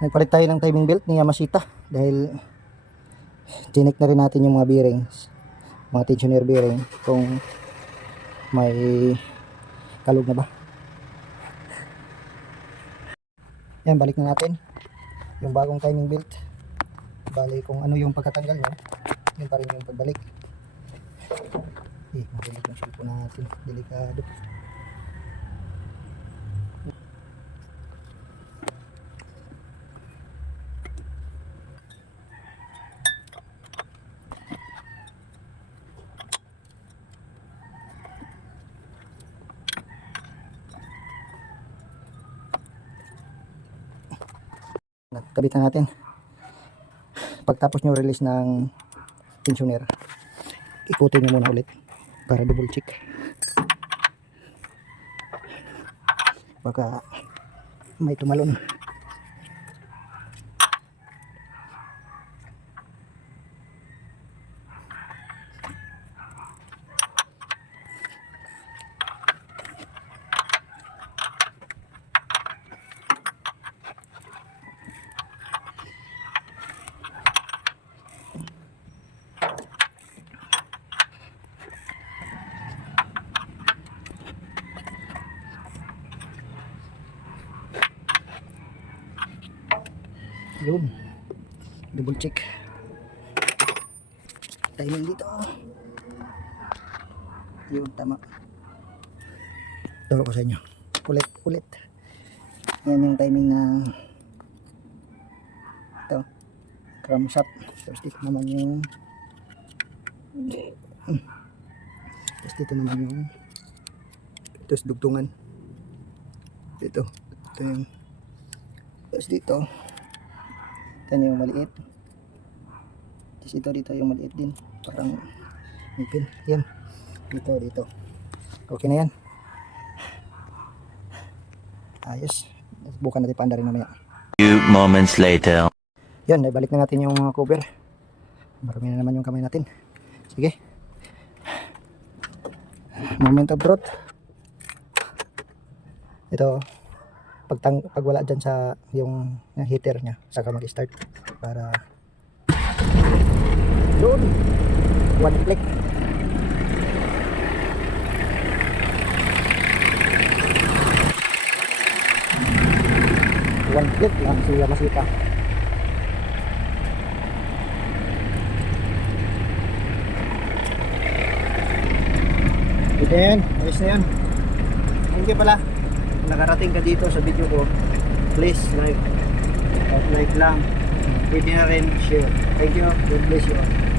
Nagpalit tayo ng timing belt ni Yamashita dahil tinik na rin natin yung mga bearings, mga tensioner bearing, kung may kalog na ba. Yan, balik na natin yung bagong timing belt. Bali kung ano yung pagkatanggal niya, yun pa rin yung pagbalik. Mabilag yung silpo natin, delikado. Nakabit na natin. Pagtapos nyo release ng tensioner, ikutin nyo muna ulit para double check, baka may tumalon. Yun, double check timing dito. Yun, tama. Turo ko sa inyo ulit. Yan yung timing ng ito, crankshaft. Tapos dito naman yung dugtungan dito. Ito yung, tapos dito yan yung maliit. Tapos dito yung maliit din, parang ipin. Yan, dito okay na yan. Ayos, bukan natin paanda rin mamaya. Few moments later. Yan, balik na natin yung mga cover. Marami na naman yung kamay natin. Sige, moment of truth. Ito, pag wala dyan sa yung heater nya, saka mag start para doon one click. One click lang siya masita. Ito yan, ayos na yan. Thank you pala, nakarating ka dito sa video ko, please like lang, pwede na rin share. Thank you, God bless you all.